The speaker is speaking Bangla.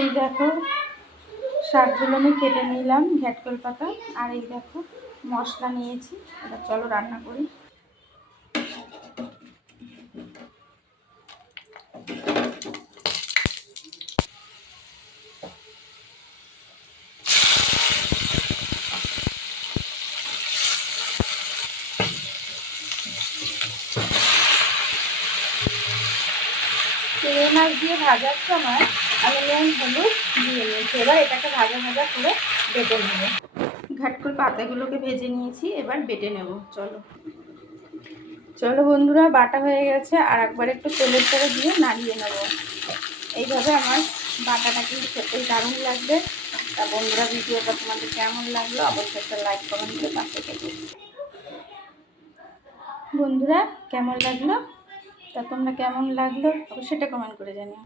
এই দেখো, শাকগুলো আমি কেটে নিলাম, ঘ্যাটকল পাতা, আর এই দেখো মশলা নিয়েছি। এবার চলো রান্না করি। মাছ দিয়ে ভাজার সময় আমি নুন, হলুদ দিয়ে নিয়েছি। এবার এটাকে ভাজা ভাজা করে বেটে নেব। ঘাটকুল পাতাগুলোকে ভেজে নিয়েছি, এবার বেটে নেব। চলো। চলো বন্ধুরা, বাটা হয়ে গেছে। আর একবার একটু তেলের করে দিয়ে নাড়িয়ে নেব। এইভাবে আমার বাটাটাকে খেতে দারুণ লাগবে। তা বন্ধুরা, ভিডিওটা তোমাদের কেমন লাগল? অবশ্যই একটা লাইক, কমেন্ট করে পাশে থেকে। বন্ধুরা, কেমন লাগল? তা তোমরা কেমন লাগল? অবশ্যই এটা কমেন্ট করে জানিও।